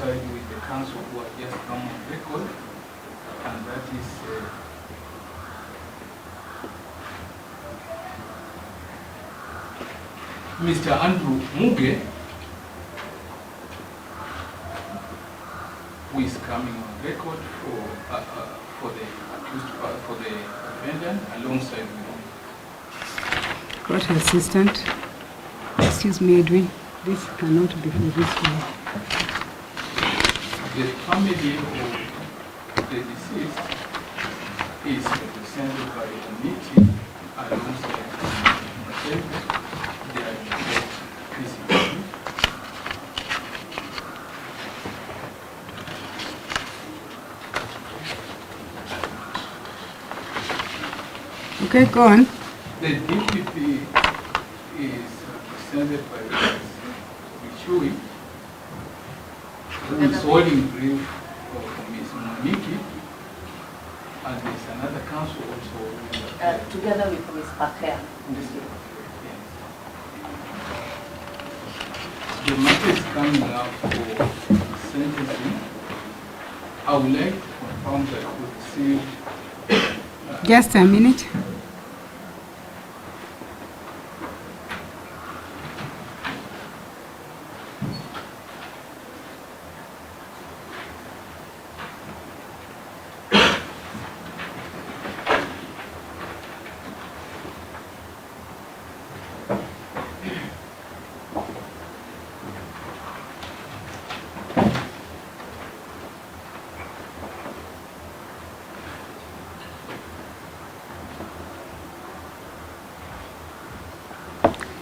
alongside with the council who have just come on record, and that is Mr. Andrew Muge, who is coming on record for the accused, for the defendant, alongside with Court assistant. Excuse me, Edwin. This cannot be for this one. the family of the deceased is represented by a committee alongside myself. They are in court physically. Okay, go on. The DPP is represented by Jowie, who is holding brief for Ms. Moniki, and there's another council also. Together with Ms. Packer. The matter is coming up for sentencing. I would like to confirm that we received. Just a minute.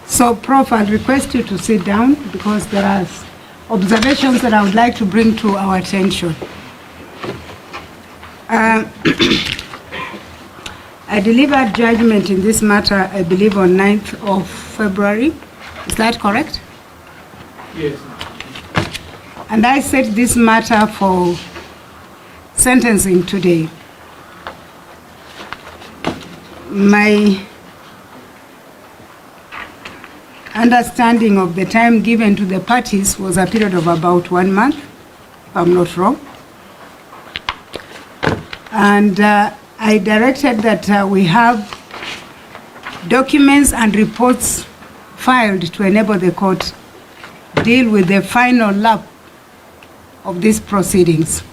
So, Prof, I'll request you to sit down because there are observations that I would like to bring to our attention. I delivered judgment in this matter, I believe, on 9th of February. Is that correct? Yes. And I set this matter for sentencing today. My understanding of the time given to the parties was a period of about 1 month, if I'm not wrong. And I directed that we have documents and reports filed to enable the court deal with the final lap of these proceedings.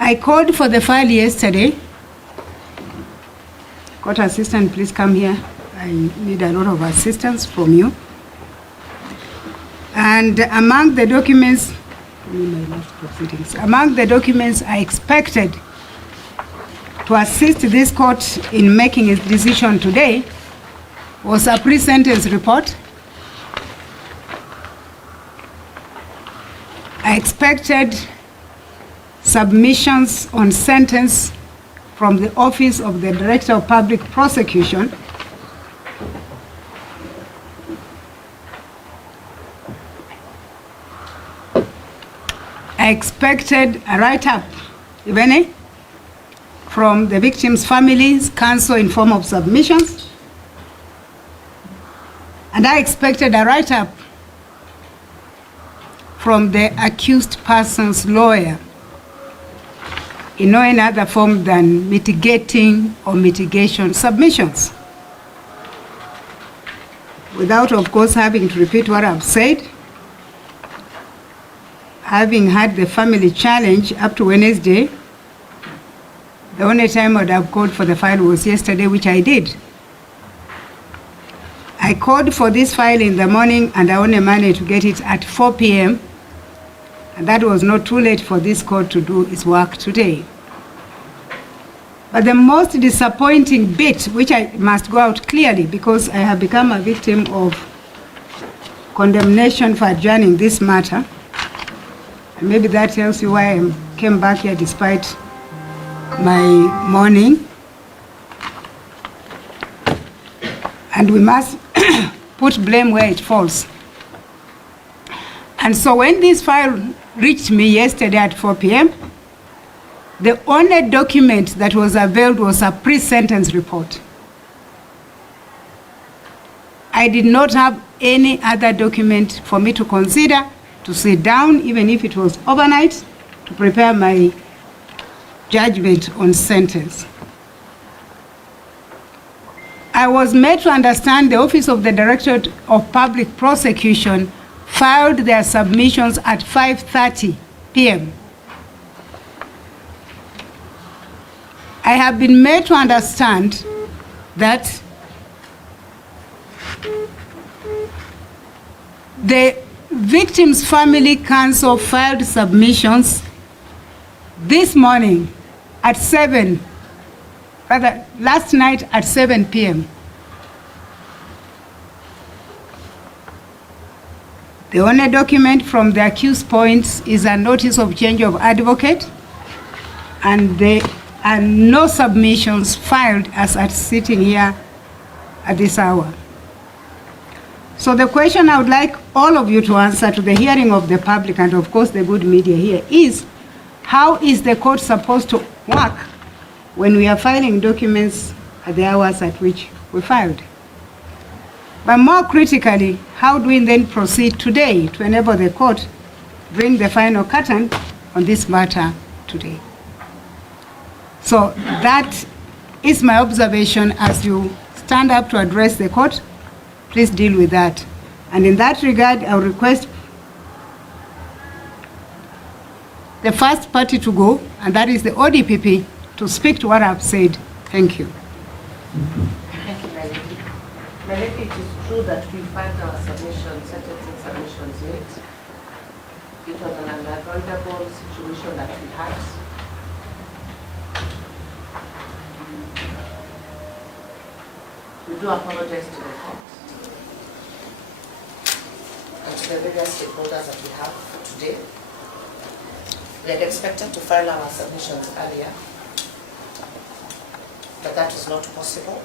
I called for the file yesterday. Court assistant, please come here. I need a lot of assistance from you. And among the documents, I expected to assist this court in making its decision today was a pre-sentence report. I expected submissions on sentence from the Office of the Director of Public Prosecution. I expected a write-up, if any, from the victims' families, counsel in form of submissions. And I expected a write-up from the accused person's lawyer in no other form than mitigating or mitigation submissions. Without, of course, having to repeat what I've said, having had the family challenge up to Wednesday, the only time I'd have called for the file was yesterday, which I did. I called for this file in the morning and I only managed to get it at 4 p.m. And that was not too late for this court to do its work today. But the most disappointing bit, which I must go out clearly because I have become a victim of condemnation for adjourning this matter, and maybe that tells you why I came back here despite my mourning. And we must put blame where it falls. And so when this file reached me yesterday at 4 p.m., the only document that was availed was a pre-sentence report. I did not have any other document for me to consider, to sit down, even if it was overnight, to prepare my judgment on sentence. I was made to understand the Office of the Directorate of Public Prosecution filed their submissions at 5:30 p.m. I have been made to understand that the Victims' Family Council filed submissions this morning at 7, rather last night at 7 p.m. The only document from the accused points is a notice of change of advocate, and there are no submissions filed as at sitting here at this hour. So the question I would like all of you to answer to the hearing of the public, and of course the good media here, is how is the court supposed to work when we are filing documents at the hours at which we filed? But more critically, how do we then proceed today to enable the court bring the final curtain on this matter today? So that is my observation. As you stand up to address the court, please deal with that. And in that regard, I will request the first party to go, and that is the ODPP, to speak to what I've said. Thank you. Thank you, my lady. My lady, it is true that we filed our submissions, sentencing submissions late. It was an unavoidable situation that we had. We do apologize to the court and to the various stakeholders that we have for today. We had expected to file our submissions earlier, but that was not possible.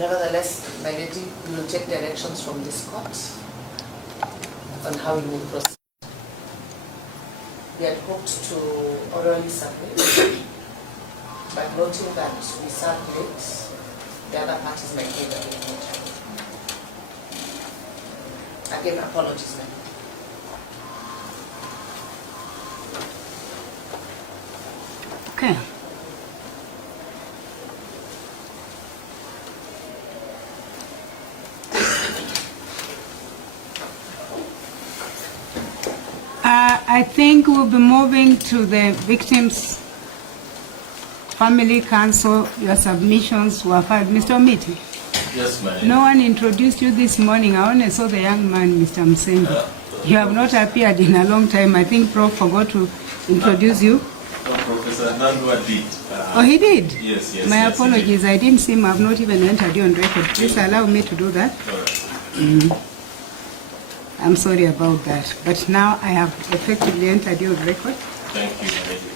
Nevertheless, my lady, we will take directions from this court on how we will proceed. We had hoped to orally submit, but noting that we served late, the other parties might need a bit more time. Again, apologies, ma'am. Okay. I think we'll be moving to the Victims' Family Council. Your submissions were filed. Mr. Omiti? Yes, ma'am. No one introduced you this morning. I only saw the young man, Mr. Msengi. You have not appeared in a long time. I think Prof forgot to introduce you. No, Professor Nandwa did. Oh, he did? Yes. My apologies. I didn't see him. I have not even entered you on record. Please allow me to do that. All right. I'm sorry about that. But now I have effectively entered you on record. Thank you, lady.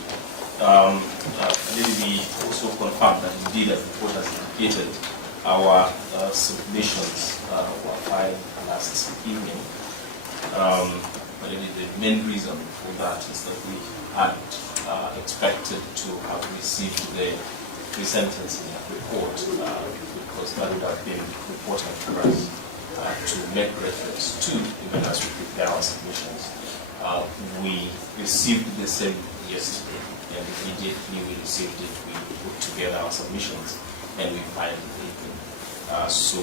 We also confirmed that indeed, as the court has indicated, our submissions were filed last evening. But the main reason for that is that we had expected to have received the pre-sentencing report because that would have been important for us to make reference to, even as we prepare our submissions. We received the same yesterday, and immediately we received it, we put together our submissions, and we filed it. So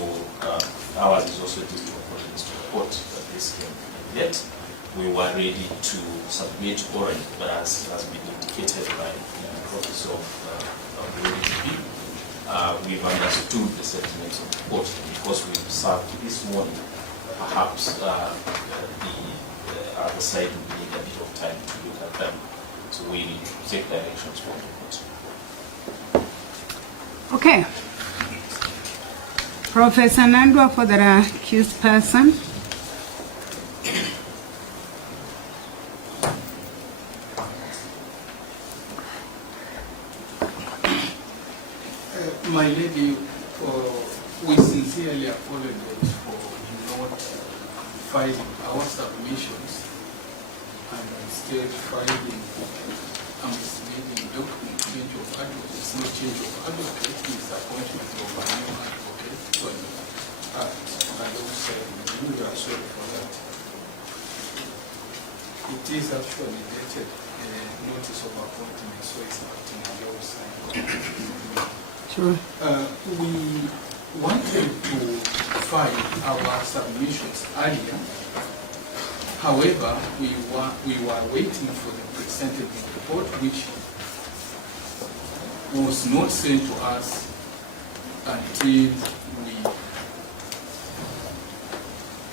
ours is also due to accordance to the court that this came yet. We were ready to submit orally, but as has been indicated by the Professor of the ADVERTISE, we've understood the sentiments of the court, and because we've served this morning, perhaps the other side will need a bit of time to look at them. So we need to take directions from the court. Okay. Professor Nandwa for the accused person. My lady, we sincerely apologize for not filing our submissions and instead filing a misleading document, change of advocate, it's not change of advocate, it's appointment of a new advocate to an act alongside you. We are sorry for that. It is actually dated notice of appointment, so it's not in your side. Sure. We wanted to file our submissions earlier. However, we were waiting for the presented report, which was not sent to us until we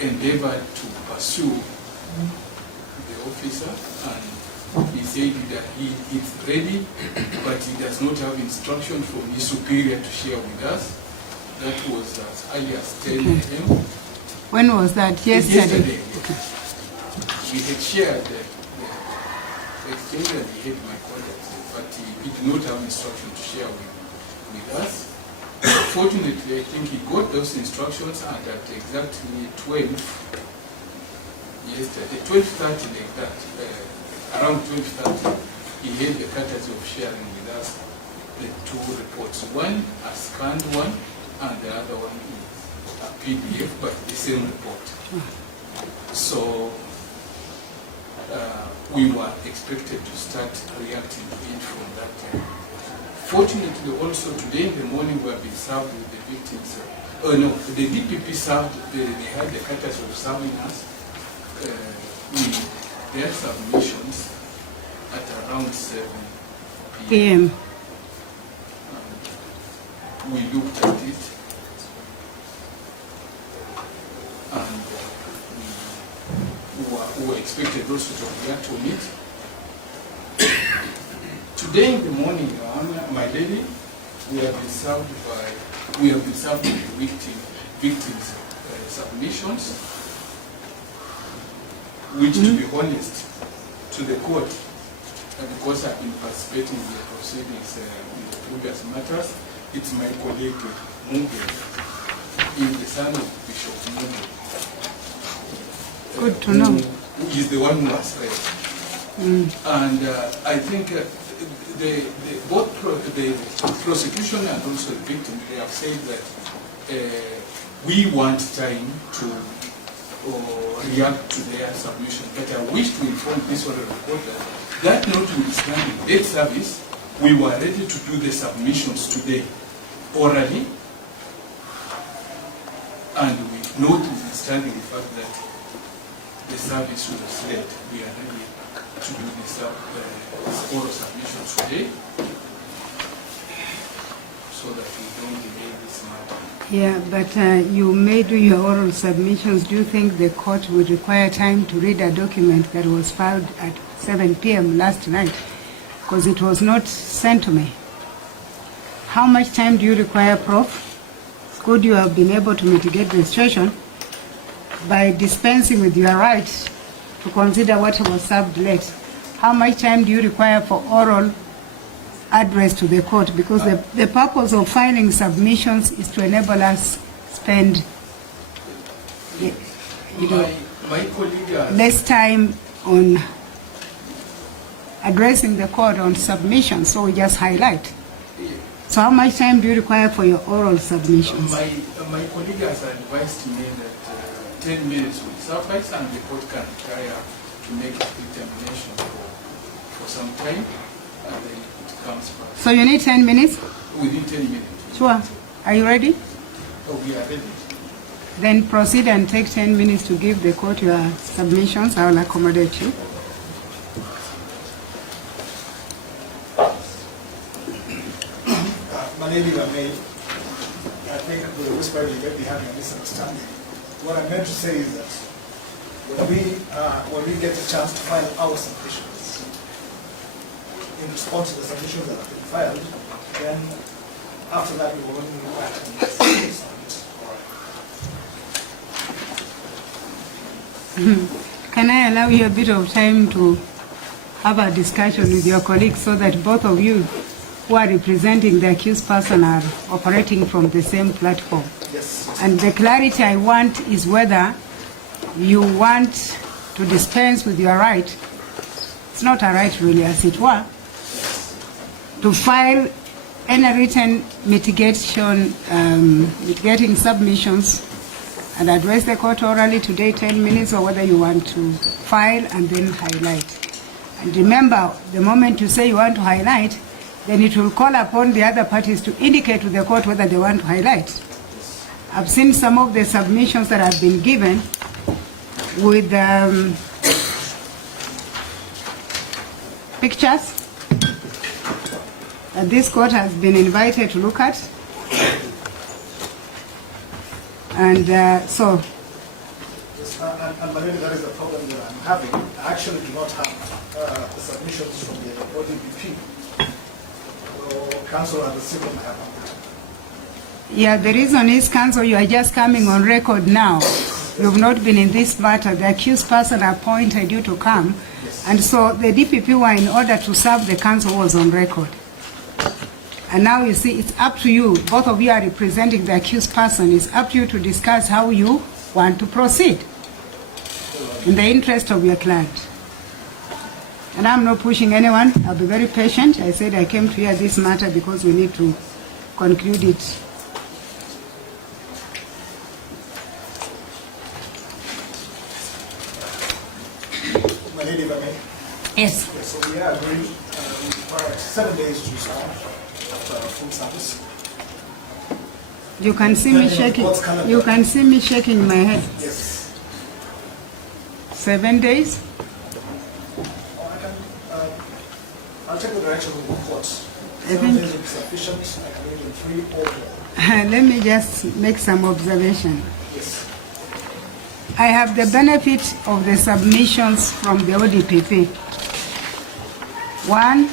endeavored to pursue the officer, and he said that he is ready, but he does not have instruction from his superior to share with us. That was as early as 10 a.m. When was that? Yesterday? Okay. We had shared the exchange and he had my contact, but he did not have instruction to share with us. Fortunately, I think he got those instructions, and at exactly 12, yesterday, 12:30 like that, around 12:30, he had the courtesy of sharing with us the two reports. One, a scanned one, and the other one is a PDF, but the same report. So we were expected to start reacting to it from that time. Fortunately, also today in the morning we have been served with the victims. No, the DPP served, they had the courtesy of serving us with their submissions at around 7 p.m. We looked at it, and we were expected also to react on it. Today in the morning, Your Honor, my lady, we have been served with victims' submissions, which, to be honest, to the court, because I've been participating in the proceedings in the previous matters, it's my colleague, Muge, is the son of Bishop Muge. Good to know. Who is the one who has read. And I think both the prosecution and also the victim, they have said that we want time to react to their submission. But I wish to inform this honorable court that notwithstanding debt service, we were ready to do the submissions today orally, and notwithstanding the fact that the service was late, we are ready to do this oral submissions today, so that we don't delay this matter. Yeah, but you may do your oral submissions. Do you think the court would require time to read a document that was filed at 7 p.m. last night? Because it was not sent to me. How much time do you require, Prof? Could you have been able to mitigate the situation by dispensing with your right to consider what was served late? How much time do you require for oral address to the court? Because the purpose of filing submissions is to enable us spend my colleague less time on addressing the court on submissions, so we just highlight. So how much time do you require for your oral submissions? My colleague has advised me that 10 minutes will suffice, and the court can try to make a determination for some time, and then it comes back. So you need 10 minutes? Within 10 minutes. Sure. Are you ready? Oh, we are ready. Then proceed and take 10 minutes to give the court your submissions. I will accommodate you. My lady, if I may, I think with the whisper you may be having a misunderstanding. What I meant to say is that when we get a chance to file our submissions, in response to the submissions that have been filed, then after that we will only move back and submit. Can I allow you a bit of time to have a discussion with your colleagues so that both of you who are representing the accused person are operating from the same platform? Yes. And the clarity I want is whether you want to dispense with your right. It's not a right really, as it were, to file any written mitigating submissions and address the court orally today, 10 minutes, or whether you want to file and then highlight. And remember, the moment you say you want to highlight, then it will call upon the other parties to indicate to the court whether they want to highlight. I've seen some of the submissions that have been given with pictures that this court has been invited to look at. And so... Yes, and Malini, that is the problem that I'm having. I actually do not have the submissions from the ODPP. So, Council and the civil have them. Yeah, the reason is, Council, you are just coming on record now. You've not been in this matter. The accused person appointed you to come. Yes. And so the DPP were in order to serve the Council was on record. And now you see, it's up to you. Both of you are representing the accused person. It's up to you to discuss how you want to proceed in the interest of your client. And I'm not pushing anyone. I'll be very patient. I said I came to hear this matter because we need to conclude it. My lady, if I may. Yes. Okay, so we are agreed. We require 7 days to respond after full service. You can see me shaking. You can see me shaking my head. Yes. 7 days. I'll take the direction of the court. I 7 think- days is sufficient. I can read in 3 or more. Let me just make some observation. Yes. I have the benefit of the submissions from the ODPP. 1,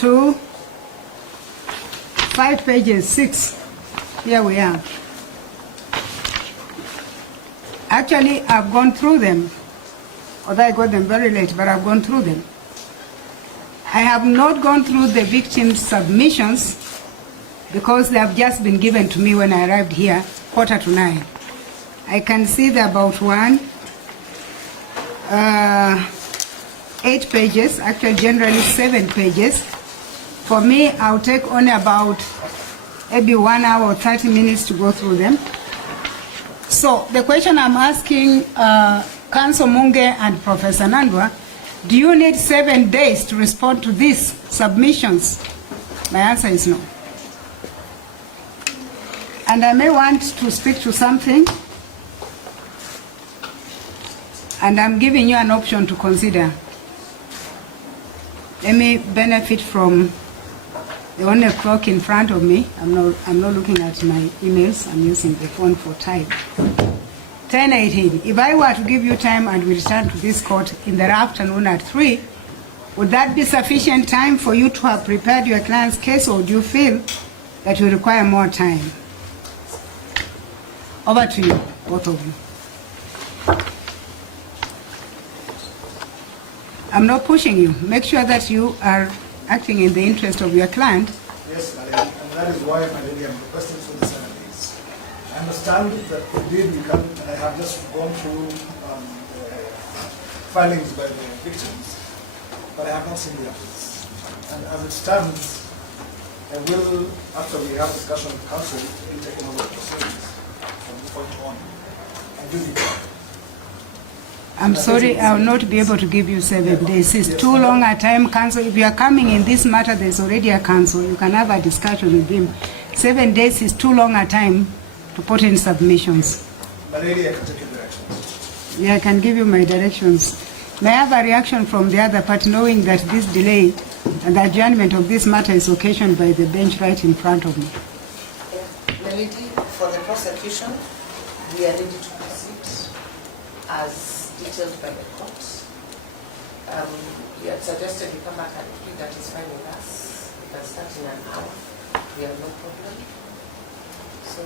2, 5 pages, 6. Here we are. Actually, I've gone through them, although I got them very late, but I've gone through them. I have not gone through the victims' submissions because they have just been given to me when I arrived here, 8:45. I can see they're about 8 pages, actually generally 7 pages. For me, I'll take only about maybe 1 hour or 30 minutes to go through them. So the question I'm asking Council Munge and Professor Nandwa, do you need 7 days to respond to these submissions? My answer is no. And I may want to speak to something, and I'm giving you an option to consider. Let me benefit from the only clock in front of me. I'm not looking at my emails. I'm using the phone for time. 10:18. If I were to give you time and we return to this court in the afternoon at 3, would that be sufficient time for you to have prepared your client's case, or do you feel that you require more time? Over to you, both of you. I'm not pushing you. Make sure that you are acting in the interest of your client. Yes, my lady, and that is why, my lady, I'm requesting for the 7 days. I understand that indeed we can, and I have just gone through filings by the victims, but I have not seen the others. And as it stands, I will, after we have discussion with council, be taking over the proceedings from this point on. And give you time. I'm sorry, I will not be able to give you 7 days. It's too long a time, counsel. If you are coming in this matter, there's already a counsel. You can have a discussion with him. 7 days is too long a time to put in submissions. My lady, I can take your directions. Yeah, I can give you my directions. May I have a reaction from the other party, knowing that this delay and the adjournment of this matter is occasioned by the bench right in front of me? My lady, for the prosecution, we are ready to proceed as detailed by the court. You had suggested we come back at 3, that is fine with us. We can start in an hour. We have no problem. So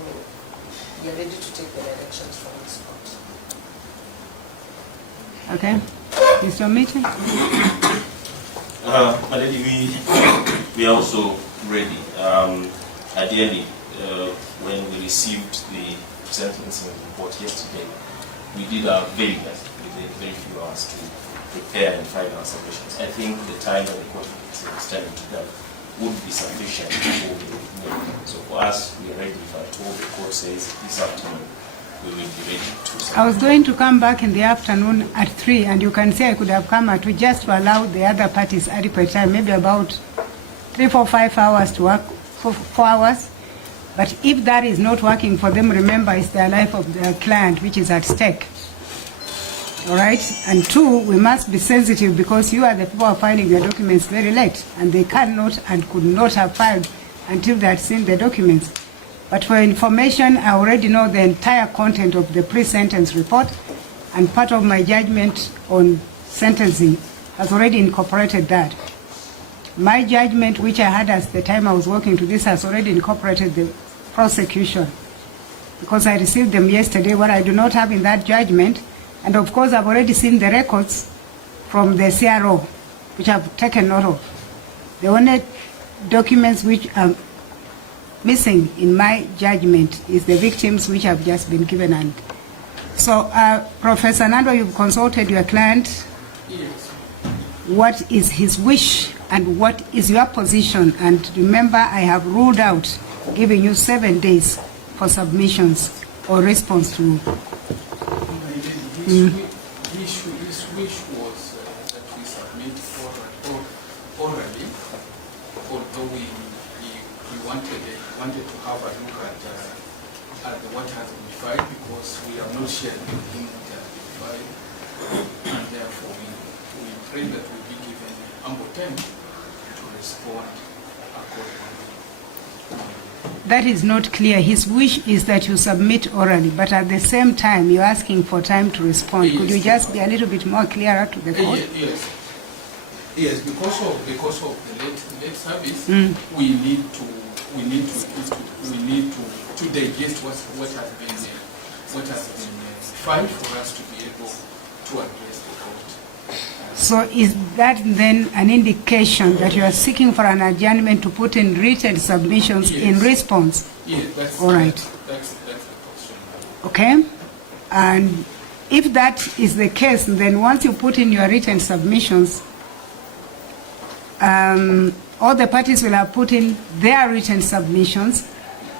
we are ready to take the directions from this court. Okay. Mr. Omite? My lady, we are also ready. Ideally, when we received the sentencing report yesterday, we did our very best within very few hours to prepare and file our submissions. I think the time that the court is extending to them would be sufficient for the meeting. So for us, we are ready. If at all the court says this afternoon, we will be ready to submit. I was going to come back in the afternoon at 3, and you can say I could have come at 2 just to allow the other parties adequate time, maybe about 3, 4, 5 hours to work, 4 hours. But if that is not working for them, remember it's the life of their client which is at stake. All right? And 2, we must be sensitive because you are the people who are filing your documents very late, and they cannot and could not have filed until they had seen the documents. But for information, I already know the entire content of the pre-sentence report, and part of my judgment on sentencing has already incorporated that. My judgment, which I had at the time I was working to this, has already incorporated the prosecution, because I received them yesterday. What I do not have in that judgment, and of course I've already seen the records from the CRO, which I've taken note of. The only documents which are missing in my judgment is the victims which have just been given. And so, Professor Nando, you've consulted your client. Yes. What is his wish and what is your position? And remember, I have ruled out giving you 7 days for submissions or response to. His wish was that we submit orally, although we wanted to have a look at what has been filed, because we have not shared anything that has been filed, and therefore we pray that we be given ample time to respond accordingly. That is not clear. His wish is that you submit orally, but at the same time you're asking for time to respond. Yes. Could you just be a little bit more clearer to the court? Yes. Yes, because of the late service, we need to digest what has been filed for us to be able to address the court. So is that then an indication that you are seeking for an adjournment to put in written submissions in response? Yes, that's all right. That's the question. Okay? And if that is the case, then once you put in your written submissions, all the parties will have put in their written submissions,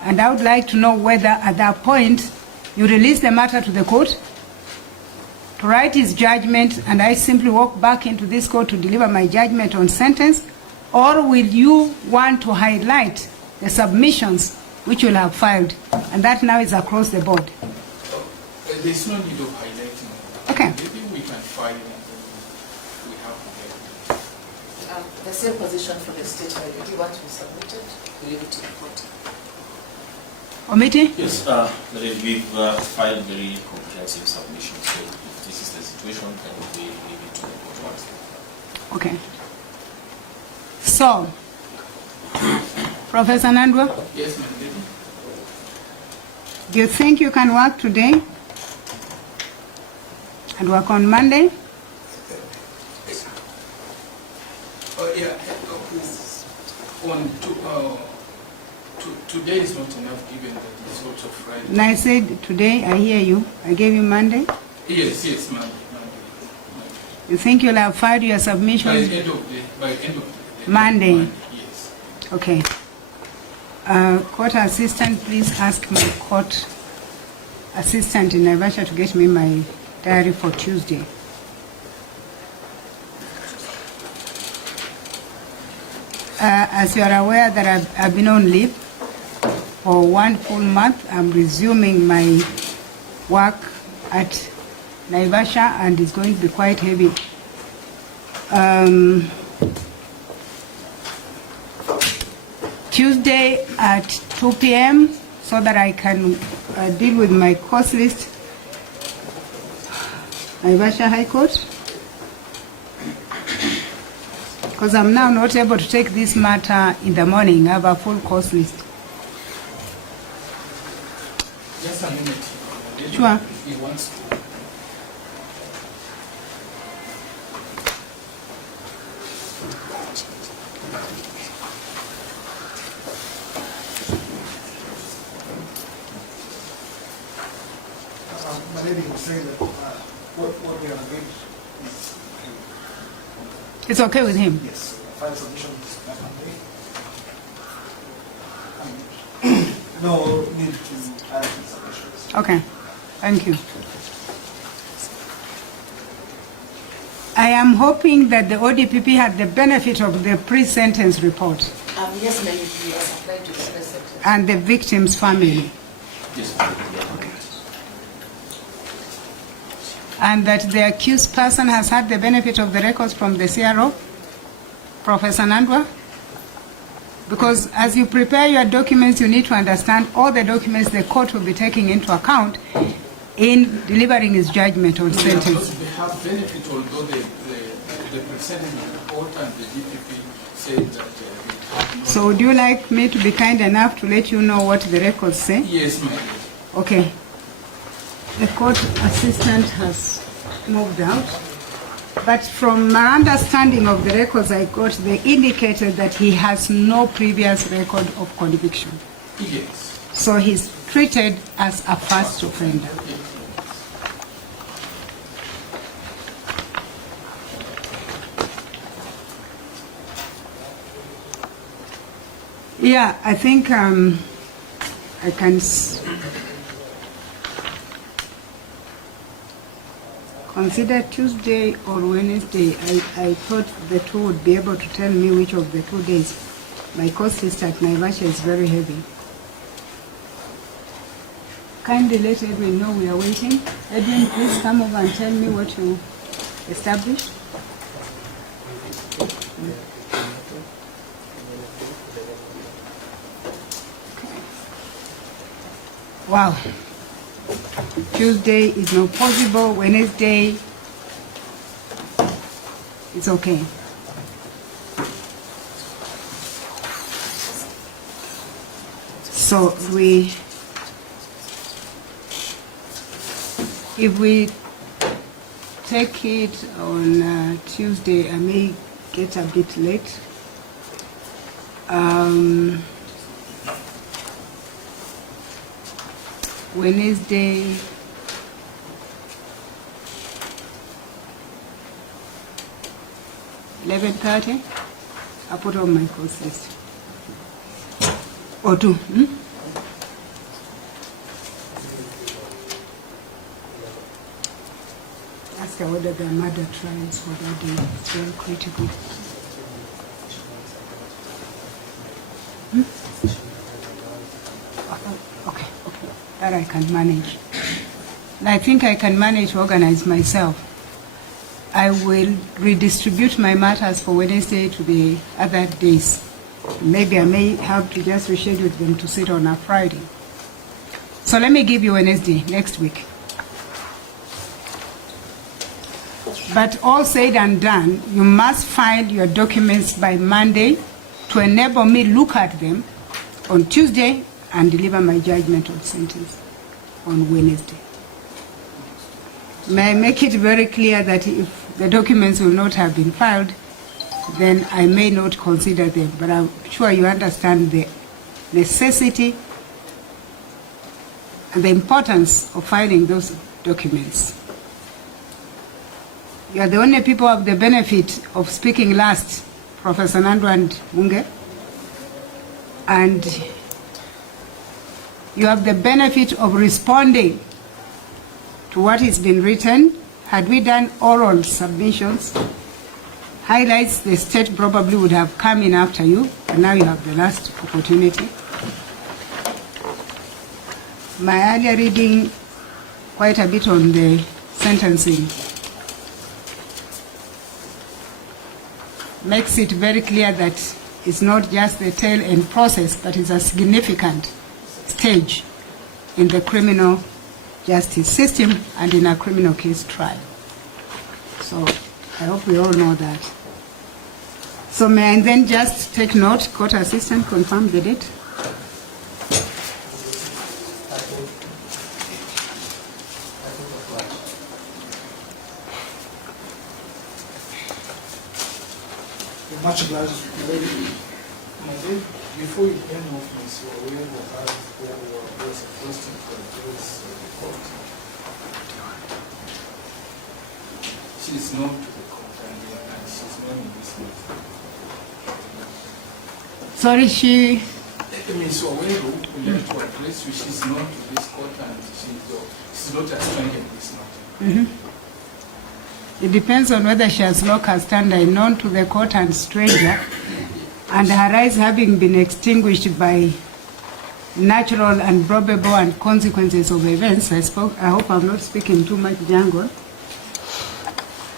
and I would like to know whether at that point you release the matter to the court to write his judgment, and I simply walk back into this court to deliver my judgment on sentence, or will you want to highlight the submissions which you'll have filed, and that now is across the board? There's no need of highlighting. Okay. Maybe we can file it and then we have to get it. The same position for the state already. What we submitted, we leave it to the court. Committee? Yes, we've filed very comprehensive submissions, so if this is the situation, then we leave it to the court once. Okay. So, Professor Nandwa, Yes, Madam Lady. do you think you can work today and work on Monday? Yeah. Today is not enough given that it's also Friday. And I said today, I hear you. I gave you Monday. Yes, Monday. You think you'll have filed your By submissions end of the Monday? Yes. Okay. Court assistant, please ask my court assistant in Naivasha to get me my diary for Tuesday. As you are aware that I've been on leave for 1 full month, I'm resuming my work at Naivasha, and it's going to be quite heavy. Tuesday at 2 p.m. so that I can deal with my course list. Naivasha High Court. Because I'm now not able to take this matter in the morning. I have a full course list. Just a minute. Sure. If he wants to. My lady was saying that what we have agreed is It's okay with him? Yes, file submissions by Monday. And no need to add any submissions. Okay, thank you. I am hoping that the ODPP had the benefit of the pre-sentence report Yes, ma'am, we are supplied to the president. and the victim's family, Yes. and that the accused person has had the benefit of the records from the CRO, Professor Nandwa? Because as you prepare your documents, you need to understand all the documents the court will be taking into account in delivering its judgment on sentence. We have benefit, although the presenting report and the DPP said that we have no. So would you like me to be kind enough to let you know what the records say? Yes, ma'am. Okay. The court assistant has moved out. But from my understanding of the records I got, they indicated that he has no previous record of conviction. Yes. So he's treated as a first offender. Yeah, I think I can consider Tuesday or Wednesday. I thought the two would be able to tell me which of the 2 days. My cost list at Naivasha is very heavy. Kindly let Edwin know we are waiting. Edwin, please come over and tell me what you established. Wow. Tuesday is not possible. Wednesday is okay. So if we take it on Tuesday, I may get a bit late. Wednesday, $11:30. I put on my course list. Or 2. Ask her whether there are murder trials for that day. It's very critical. Okay. That I can manage. And I think I can manage to organize myself. I will redistribute my matters for Wednesday to the other days. Maybe I may have to just reschedule them to sit on a Friday. So let me give you Wednesday next week. But all said and done, you must file your documents by Monday to enable me look at them on Tuesday and deliver my judgment on sentence on Wednesday. May I make it very clear that if the documents will not have been filed, then I may not consider them, but I'm sure you understand the necessity and the importance of filing those documents. You are the only people who have the benefit of speaking last, Professor Nandu and Munge, and you have the benefit of responding to what has been written. Had we done oral submissions, highlights, the state probably would have come in after you, and now you have the last opportunity. My earlier reading quite a bit on the sentencing makes it very clear that it's not just the tail end process, but it's a significant stage in the criminal justice system and in a criminal case trial. So I hope we all know that. So may I then just take note, court assistant, confirm the date? Much obliged. Before you end off, Ms. Jowie will have there's a question for this report. She's known to the court and she's known Sorry, she... Ms. Owero would like to address you. She's not to this court and she's not a stranger in this matter. It depends on whether she has local standard known to the court and stranger, and her rights having been extinguished by natural and probable and consequences of events. I hope I'm not speaking too much jargon.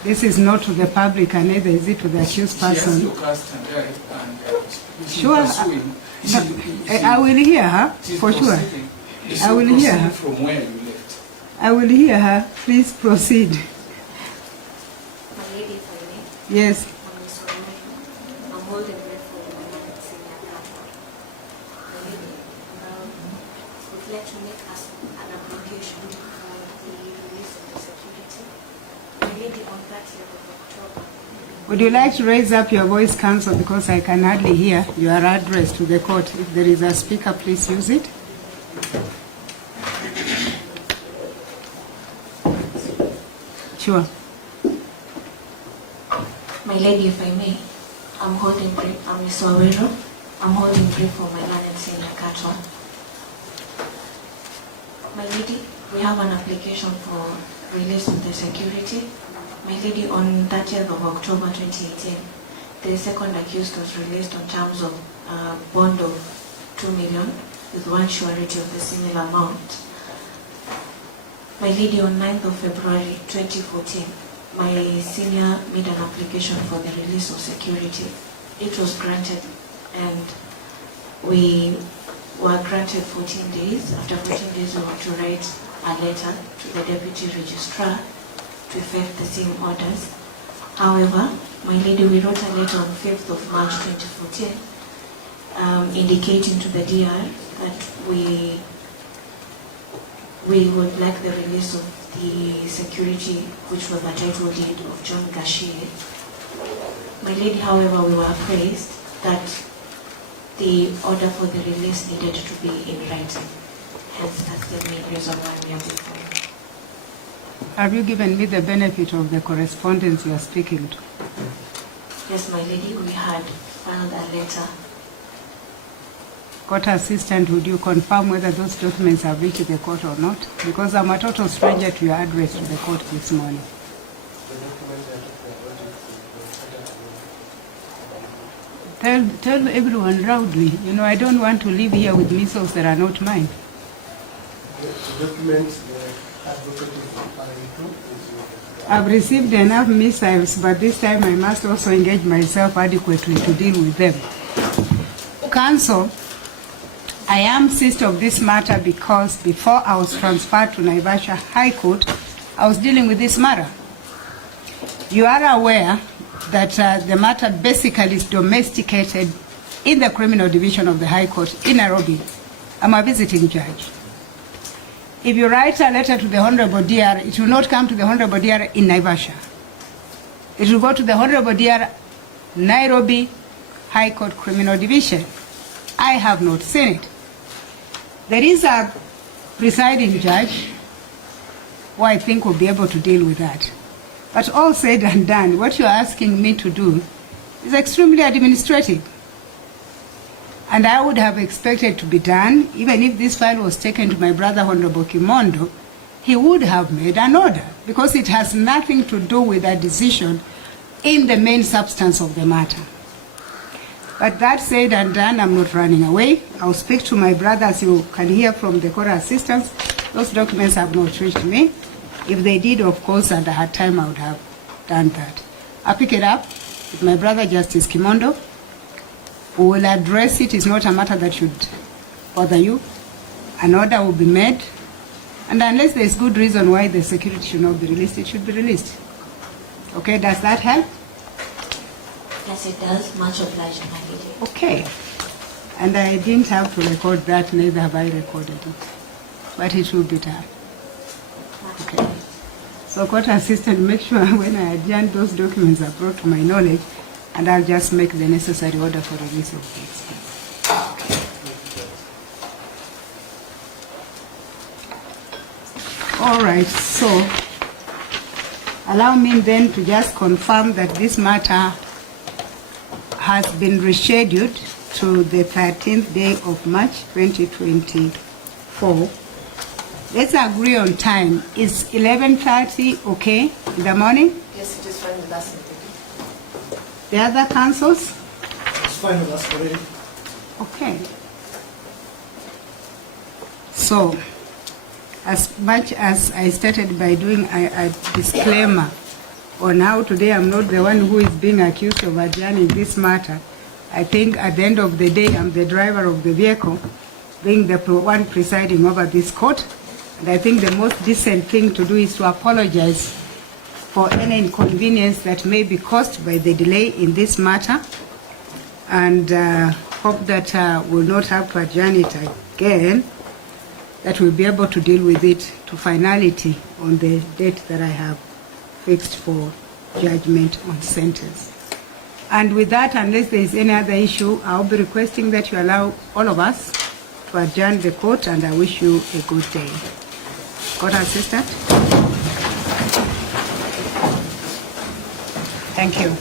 This is not to the public and neither is it to the accused person. She has local standard and she's Sure. pursuing. I will hear her, for sure. I will hear her. From where you left. I will hear her. Please proceed. My lady, if I may. Yes. I'm holding breath for the moment senior counsel. My lady, would like to make us an application for the release of the security. My lady, on 30th of October. Would you like to raise up your voice, counsel, because I can hardly hear your address to the court. If there is a speaker, please use it. Sure. My lady, if I may, I'm holding brief. I'm Miss Owero. I'm holding brief for my learned senior cattle. My lady, we have an application for release of the security. My lady, on 30th of October 2018, the second accused was released on terms of bond of 2 million with one surety of the similar amount. My lady, on 9th of February 2014, my senior made an application for the release of security. It was granted and we were granted 14 days. After 14 days, we were to write a letter to the deputy registrar to effect the same orders. However, my lady, we wrote a letter on 5th of March 2014 indicating to the DR that we would like the release of the security which was a title deed of John Gashie. My lady, however, we were appraised that the order for the release needed to be in writing. Hence, that's the main reason why we are before you. Have you given me the benefit of the correspondence you are speaking to? Yes, my lady, we had filed a letter. Court assistant, would you confirm whether those documents have reached the court or not? Because I'm a total stranger to your address to the court this morning. Tell everyone loudly. You know, I don't want to live here with missiles that are not mine. The documents advocated by Ruto is I've received enough missiles, but this time I must also engage myself adequately to deal with them. Counsel, I am seized of this matter because before I was transferred to Naivasha High Court, I was dealing with this matter. You are aware that the matter basically is domesticated in the criminal division of the High Court in Nairobi. I'm a visiting judge. If you write a letter to the Honorable DR, it will not come to the Honorable DR in Naivasha. It will go to the Honorable DR Nairobi High Court Criminal Division. I have not seen it. There is a presiding judge who I think will be able to deal with that. But all said and done, what you're asking me to do is extremely administrative. And I would have expected to be done, even if this file was taken to my brother Honorable Kimondo, he would have made an order, because it has nothing to do with a decision in the main substance of the matter. But that said and done, I'm not running away. I'll speak to my brother, as you can hear from the court assistants. Those documents have not reached me. If they did, of course, and I had time, I would have done that. I'll pick it up with my brother, Justice Kimondo. We will address it. It's not a matter that should bother you. An order will be made. And unless there is good reason why the security should not be released, it should be released. Okay, does that help? Yes, it does. Much obliged, my lady. Okay. And I didn't have to record that, neither have I recorded it. But it will be done. Okay. So court assistant, make sure when I adjourn, those documents are brought to my knowledge, and I'll just make the necessary order for release of the expense. Okay. All right, so allow me then to just confirm that this matter has been rescheduled to the 13th day of March 2024. Let's agree on time. Is 11:30 okay in the morning? Yes, it is fine with us. The other councils? It's fine with us already. Okay. So, as much as I started by doing a disclaimer on how today I'm not the one who is being accused of adjourning this matter, I think at the end of the day I'm the driver of the vehicle, being the one presiding over this court. And I think the most decent thing to do is to apologize for any inconvenience that may be caused by the delay in this matter, and hope that we'll not have to adjourn it again, that we'll be able to deal with it to finality on the date that I have fixed for judgment on sentence. And with that, unless there is any other issue, I'll be requesting that you allow all of us to adjourn the court, and I wish you a good day. Court assistant. Thank you.